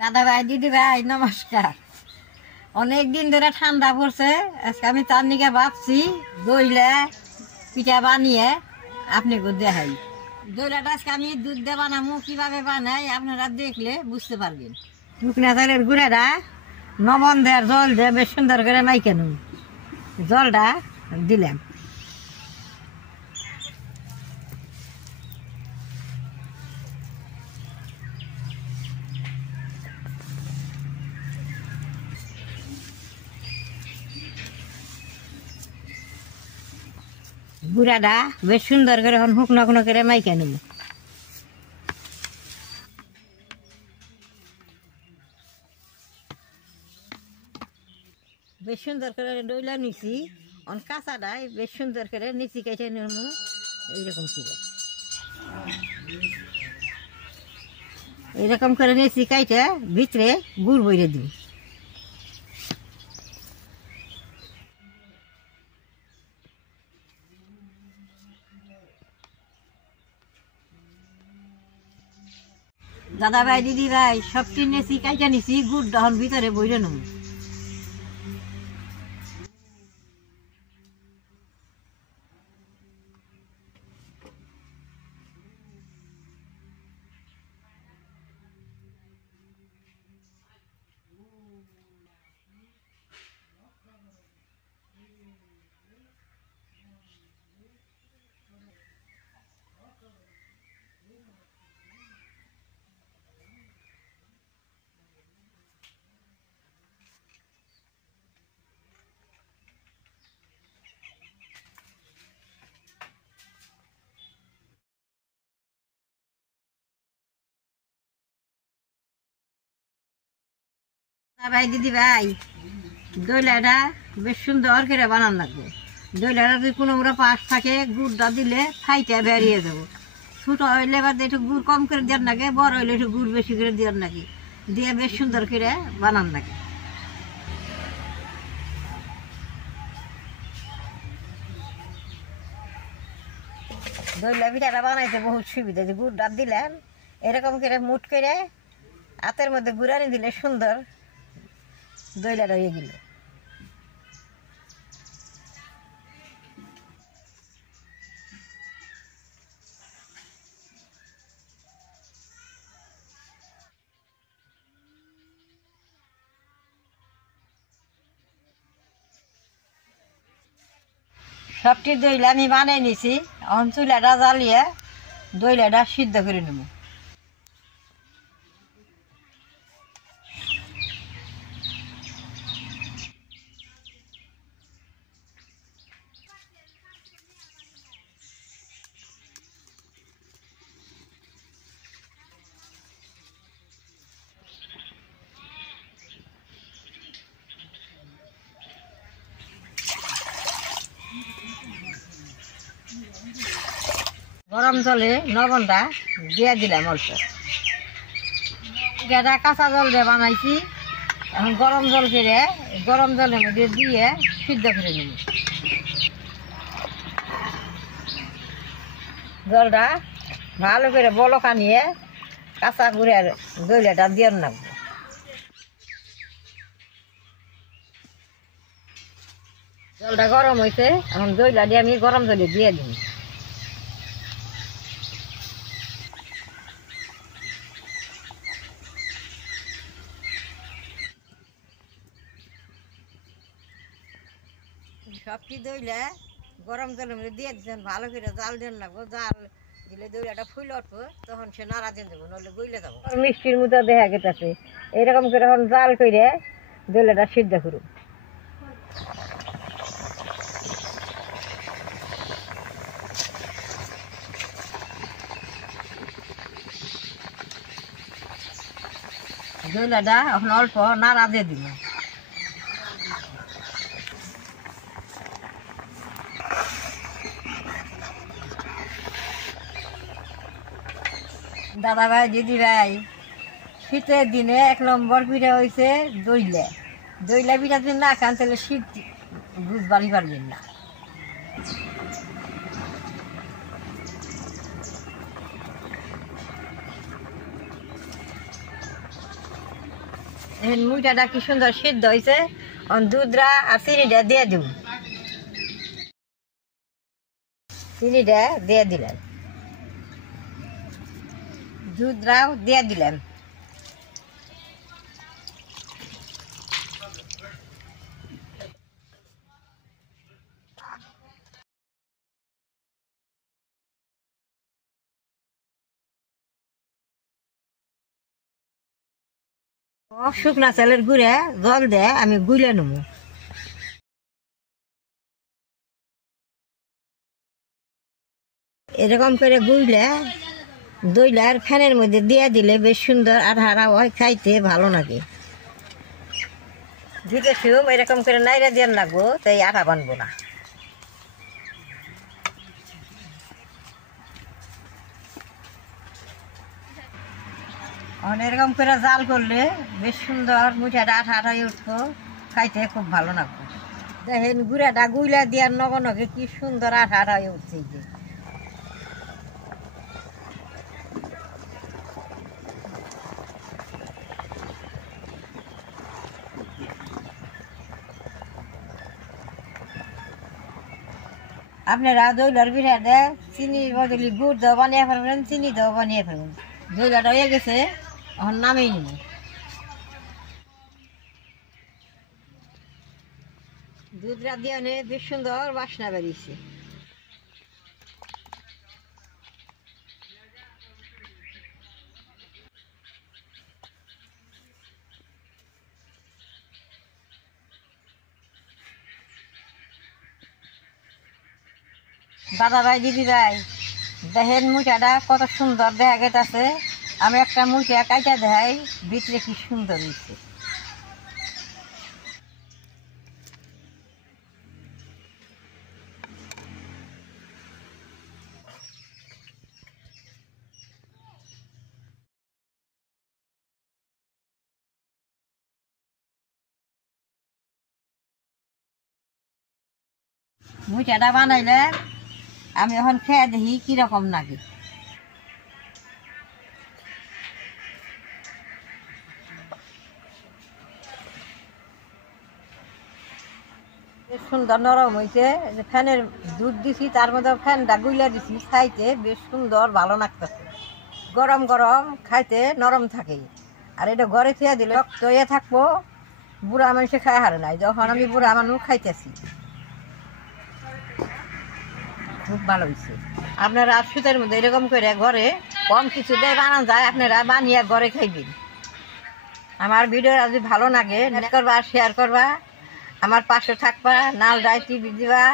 দাদা ভাই দিদি ভাই নমস্কার। অনেক দিন ধরে ঠান্ডা পড়ছে, আজকে আমি তার নিকে ভাবছি দইলে পিঠা বানিয়ে আপনি দেখাই। দইলাটা আজকে আমি দুধ দিয়ে বানাবো, কিভাবে বানাই আপনারা দেখলে বুঝতে পারবেন। শুকনা চালের গুঁড়াটা লবণ দেওয়ার জল দিয়ে বেশ সুন্দর করে মাইকে নেব। জলটা দিলাম, গুঁড়াটা বেশ সুন্দর করে এখন শুকনো শুকনো করে মাইকে নেব। বেশ সুন্দর করে ডইলা নিছি, অন কাঁচাটাই বেশ সুন্দর করে নিচি কেটে নেব। এইরকম করে নিচি কাইটে ভিতরে গুড় বইরে দিই। দাদা ভাই দিদি ভাই সবটি নেছি কাইটা নিছি, গুড় দহন ভিতরে বইরে নেব। ভাই দিদি ভাই দইলাটা বেশ সুন্দর করে বানান লাগবে। দইলাটা যদি কোনো পাশ থাকে গুড়টা দিলে খাইতে বেরিয়ে যাবো। ছোটো হইলে বা একটু গুড় কম করে দেওয়ার নাকি, বড় হইলে একটু গুড় বেশি করে দেওয়ার নাকি, দিয়ে বেশ সুন্দর করে বানান লাগে। দইলা পিঠাটা বানাইতে বহুত সুবিধা। যে গুড়টা দিলেন এরকম করে মুট করে হাতের মধ্যে গুড়ানি দিলে সুন্দর দইলাটা হয়ে গেল। সবটি দইলা আমি বানিয়ে নিছি, এখন চুলাটা জ্বালিয়ে দইলাটা সিদ্ধ করে নেব। গরম জলে লবণটা দিয়ে দিলাম অল্প। এটা কাঁচা জল দিয়ে বানাইছি, এখন গরম জল করে গরম জলের মধ্যে দিয়ে সিদ্ধ করে নেব। জলটা ভালো করে বলকা নিয়ে কাঁচা গুঁড়ার দইলাটা দিয়ে নামবো। জলটা গরম হয়েছে, এখন দইলা দিয়ে আমি গরম জলে দিয়ে দিই। সবটি দইলে গরম জলের মধ্যে দিয়ে দিচ্ছেন, ভালো করে জাল দেন লাগবো। জাল দিলে দইলাটা ফুলে উঠবো, তখন সে নাড়া দিয়ে দেবো, নইলে গইলে যাবো। মিষ্টির মতো দেখা গেছে এরকম করে এখন জাল করে দইলাটা সিদ্ধ করুন। দইলাটা এখন অল্প নাড়া দিয়ে দিব। দাদা ভাই দিদি ভাই শীতের দিনে এক নম্বর পিঠা হয়েছে দইলা। দইলা পিঠা যদি না খান তাহলে শীত বুঝবারই পারবেন না। এখন মুইটাটা কি সুন্দর সিদ্ধ হয়েছে, দুধরা আর চিনিটা দিয়ে দিব। চিনিটা দিয়ে দিলাম, দুধরাও দিয়ে দিলাম। শুকনা চালের গুঁড়ে জল দিয়ে আমি গুলে নেব। এরকম করে গুইলে দইলে আর ফ্যানের মধ্যে দিয়ে দিলে বেশ সুন্দর আর হারা হয়, খাইতে ভালো লাগে। দিকে শুম এরকম করে নাইরা দিয়ে লাগবো, তাই আটা বানবো না। এরকম করে জাল করলে বেশ সুন্দর মুঠাটা আঠা আঠা উঠবো, খাইতে খুব ভালো লাগবে। দেখেন গুঁড়াটা গুইলা দেওয়ার নগে কি সুন্দর আঠা আঠা উঠছে। যে আপনারা দইলার পিঠাটা চিনির বদলি গুড় দাও বানিয়ে ফেলবেন, চিনি দাও বানিয়ে ফেলবেন। দইলাটা হয়ে গেছে, এখন নামেই নিব। দুধটা দিয়ে বেশ সুন্দর বাসনা বেরিয়েছে। দাদা ভাই দিদি ভাই, দেখেন মুঠাটা কত সুন্দর দেখা গেছে। আমি একটা মুঠা কাইটা দেখাই, ভিতরে কি সুন্দর হয়েছে। মুঠাটা বানাইলে আমি এখন খেয়ে দেখি কিরকম লাগে। সুন্দর নরম হয়েছে। ফ্যানের দুধ দিছি, তার মধ্যে ফ্যানটা গুইলা দিছি, খাইতে বেশ সুন্দর ভালো লাগতেছে। গরম গরম খাইতে নরম থাকে। আর এটা ঘরে থুয়ে দিলে রক্ত হয়ে থাকবো, বুড়া মানুষে খাই হারে নাই। যখন আমি বুড়া মানুষ খাইতেছি, খুব ভালো হয়েছে। আপনারা শীতের মধ্যে এরকম করে ঘরে কম কিছু দিয়ে বানানো যায়, আপনারা বানিয়ে ঘরে খাইবেন। আমার ভিডিও যদি ভালো লাগে লাইক করবা, শেয়ার করবা, আমার পাশে থাকবা, নাল রাইতি দিবা।